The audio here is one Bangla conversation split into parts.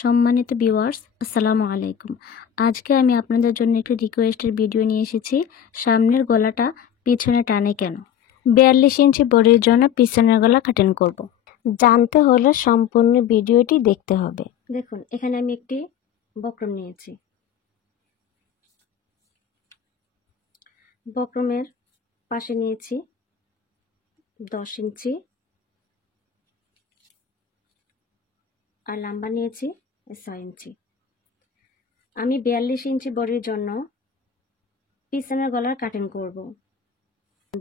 সম্মানিত ভিউয়ার্স, আসসালামু আলাইকুম। আজকে আমি আপনাদের জন্য একটি রিকোয়েস্টের ভিডিও নিয়ে এসেছি। সামনের গলাটা পিছনে টানে কেন? 42 ইঞ্চি বডির জন্য পিছনের গলা কাটিং করব। জানতে হলে সম্পূর্ণ ভিডিওটি দেখতে হবে। দেখুন, এখানে আমি একটি বক্রম নিয়েছি। বক্রমের পাশে নিয়েছি 10 ইঞ্চি আর লম্বা নিয়েছি 6 ইঞ্চি। আমি 42 ইঞ্চি বডির জন্য পিছনের গলার কাটিং করব।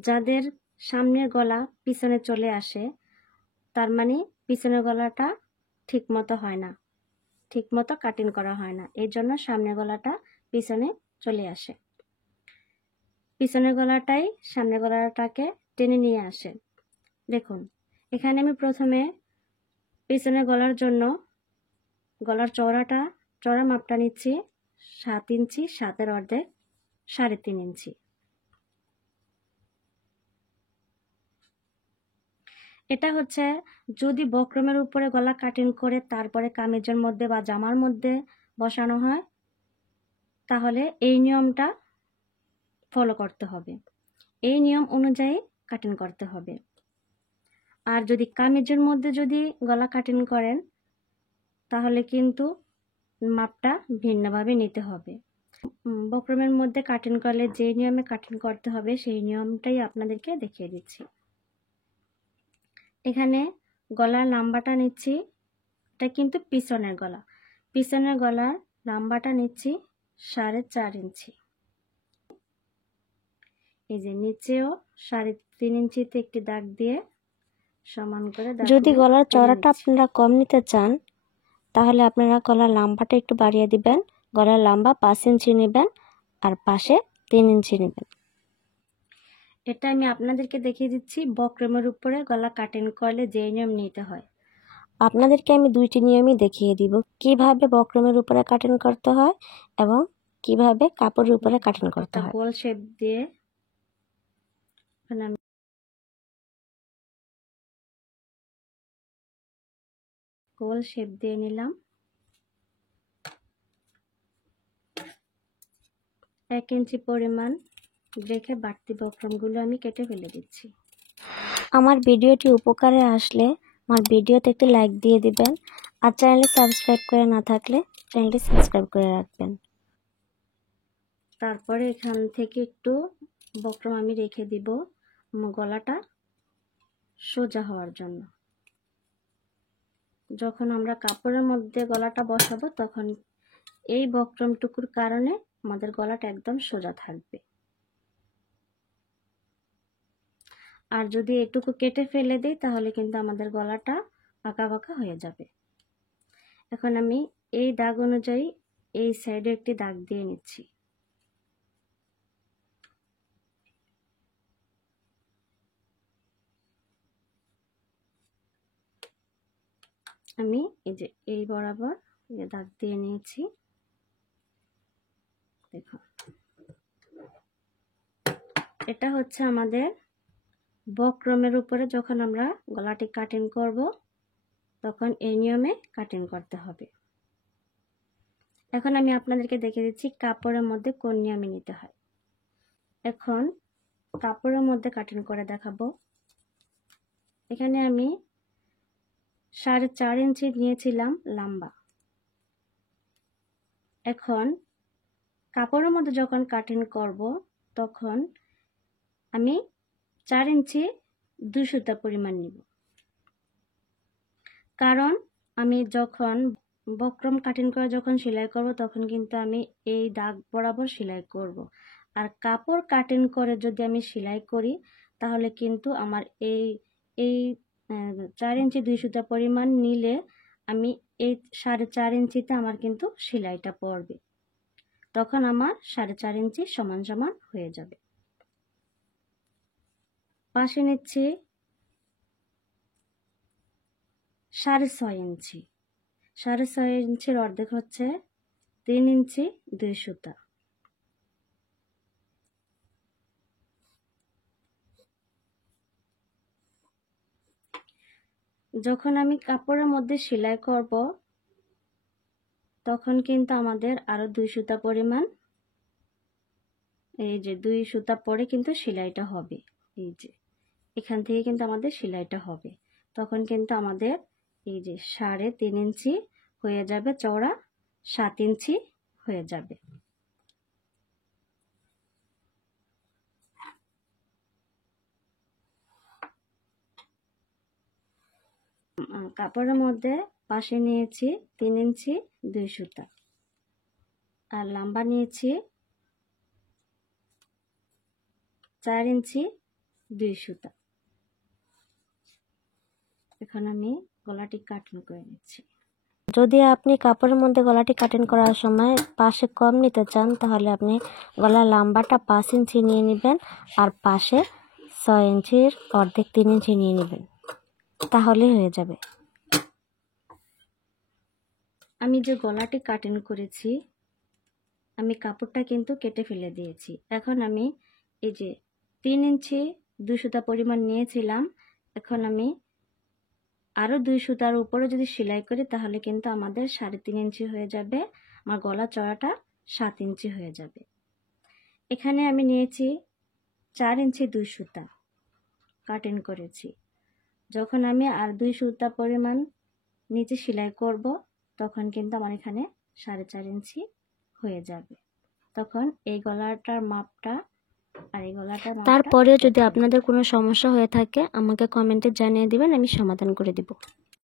যাদের সামনের গলা পিছনে চলে আসে, তার মানে পিছনের গলাটা ঠিক মতো হয় না, ঠিক মতো কাটিং করা হয় না, এই জন্য সামনের গলাটা পিছনে চলে আসে। পিছনের গলাটাই সামনের গলাটাকে টেনে নিয়ে আসে। দেখুন, এখানে আমি প্রথমে পিছনের গলার জন্য গলার চওড়া মাপটা নিচ্ছি 7 ইঞ্চি, 7-এর অর্ধেক 3.5 ইঞ্চি। এটা হচ্ছে যদি বক্রমের উপরে গলা কাটিং করে তারপরে কামিজের মধ্যে বা জামার মধ্যে বসানো হয়, তাহলে এই নিয়মটা ফলো করতে হবে, এই নিয়ম অনুযায়ী কাটিং করতে হবে। আর যদি কামিজের মধ্যে যদি গলা কাটিং করেন, তাহলে কিন্তু মাপটা ভিন্নভাবে নিতে হবে। বক্রমের মধ্যে কাটিং করলে যে নিয়মে কাটিং করতে হবে সেই নিয়মটাই আপনাদেরকে দেখিয়ে দিচ্ছি। এখানে গলার লম্বাটা নিচ্ছি, এটা কিন্তু পিছনের গলা, পিছনের গলার লম্বাটা নিচ্ছি 4.5 ইঞ্চি। এই যে নিচেও 3.5 ইঞ্চিতে একটি দাগ দিয়ে সমান করে দাগ। যদি গলার চওড়াটা আপনারা কম নিতে চান, তাহলে আপনারা গলার লম্বাটা একটু বাড়িয়ে দিবেন। গলার লম্বা 5 ইঞ্চি নেবেন আর পাশে 3 ইঞ্চি নেবেন। এটা আমি আপনাদেরকে দেখিয়ে দিচ্ছি বক্রমের উপরে গলা কাটিং করলে যে নিয়ম নিতে হয়। আপনাদেরকে আমি 2টি নিয়মই দেখিয়ে দিব, কিভাবে বক্রমের উপরে কাটিং করতে হয় এবং কিভাবে কাপড়ের উপরে কাটিং করতে হয়। গোল শেপ দিয়ে নিলাম। 1 ইঞ্চি পরিমাণ রেখে বাড়তি বক্রমগুলো আমি কেটে ফেলে দিচ্ছি। আমার ভিডিওটি উপকারে আসলে আমার ভিডিওতে একটি লাইক দিয়ে দিবেন, আর চ্যানেলে সাবস্ক্রাইব করে না থাকলে চ্যানেলটি সাবস্ক্রাইব করে রাখবেন। তারপরে এখান থেকে একটু বক্রম আমি রেখে দিব গলাটা সোজা হওয়ার জন্য। যখন আমরা কাপড়ের মধ্যে গলাটা বসাবো, তখন এই বক্রমটুকুর কারণে আমাদের গলাটা একদম সোজা থাকবে। আর যদি এটুকু কেটে ফেলে দিই, তাহলে কিন্তু আমাদের গলাটা বাঁকা বাঁকা হয়ে যাবে। এখন আমি এই দাগ অনুযায়ী এই সাইডে একটি দাগ দিয়ে নিচ্ছি। আমি এই যে এই বরাবর দাগ দিয়ে নিয়েছি। দেখুন, এটা হচ্ছে আমাদের বক্রমের উপরে যখন আমরা গলাটি কাটিং করব, তখন এই নিয়মে কাটিং করতে হবে। এখন আমি আপনাদেরকে দেখিয়ে দিচ্ছি কাপড়ের মধ্যে কোন নিয়মে নিতে হয়। এখন কাপড়ের মধ্যে কাটিং করে দেখাবো। এখানে আমি 4.5 ইঞ্চি নিয়েছিলাম লম্বা। এখন কাপড়ের মধ্যে যখন কাটিং করব, তখন আমি 4 ইঞ্চি 2 সুতা পরিমাণ নিব। কারণ আমি যখন বক্রম কাটিং করে যখন সেলাই করব, তখন কিন্তু আমি এই দাগ বরাবর সেলাই করব। আর কাপড় কাটিং করে যদি আমি সেলাই করি, তাহলে কিন্তু আমার এই 4 ইঞ্চি 2 সুতা পরিমাণ নিলে আমি এই 4.5 ইঞ্চিতে আমার কিন্তু সেলাইটা পড়বে। তখন আমার 4.5 ইঞ্চি সমান সমান হয়ে যাবে। পাশে নিচ্ছি 6.5 ইঞ্চি। 6.5 ইঞ্চির অর্ধেক হচ্ছে 3 ইঞ্চি 2 সুতা। যখন আমি কাপড়ের মধ্যে সেলাই করব, তখন কিন্তু আমাদের আরো 2 সুতা পরিমাণ, এই যে 2 সুতা পরে কিন্তু সেলাইটা হবে। এই যে এখান থেকে কিন্তু আমাদের সেলাইটা হবে। তখন কিন্তু আমাদের এই যে 3.5 ইঞ্চি হয়ে যাবে, চওড়া 7 ইঞ্চি হয়ে যাবে। কাপড়ের মধ্যে পাশে নিয়েছি 3 ইঞ্চি 2 সুতা, আর লম্বা নিয়েছি 4 ইঞ্চি 2 সুতা। এখন আমি গলাটি কাটিং করে নিচ্ছি। যদি আপনি কাপড়ের মধ্যে গলাটি কাটিং করার সময় পাশে কম নিতে চান, তাহলে আপনি গলার লম্বাটা 5 ইঞ্চি নিয়ে নেবেন, আর পাশে 6 ইঞ্চির অর্ধেক 3 ইঞ্চি নিয়ে নেবেন, তাহলেই হয়ে যাবে। আমি যে গলাটি কাটিং করেছি, আমি কাপড়টা কিন্তু কেটে ফেলে দিয়েছি। এখন আমি এই যে 3 ইঞ্চি 2 সুতা পরিমাণ নিয়েছিলাম, এখন আমি আরো 2 সুতার উপরে যদি সেলাই করি তাহলে কিন্তু আমাদের 3.5 ইঞ্চি হয়ে যাবে, আমার গলা চড়াটা 7 ইঞ্চি হয়ে যাবে। এখানে আমি নিয়েছি 4 ইঞ্চি 2 সুতা কাটিং করেছি। যখন আমি আর 2 সুতা পরিমাণ নিচে সেলাই করব, তখন কিন্তু আমার এখানে 4.5 ইঞ্চি হয়ে যাবে। তখন এই গলাটার মাপটা আর এই গলাটার মাপটা। তারপরেও যদি আপনাদের কোনো সমস্যা হয়ে থাকে আমাকে কমেন্টে জানিয়ে দিবেন, আমি সমাধান করে দিব।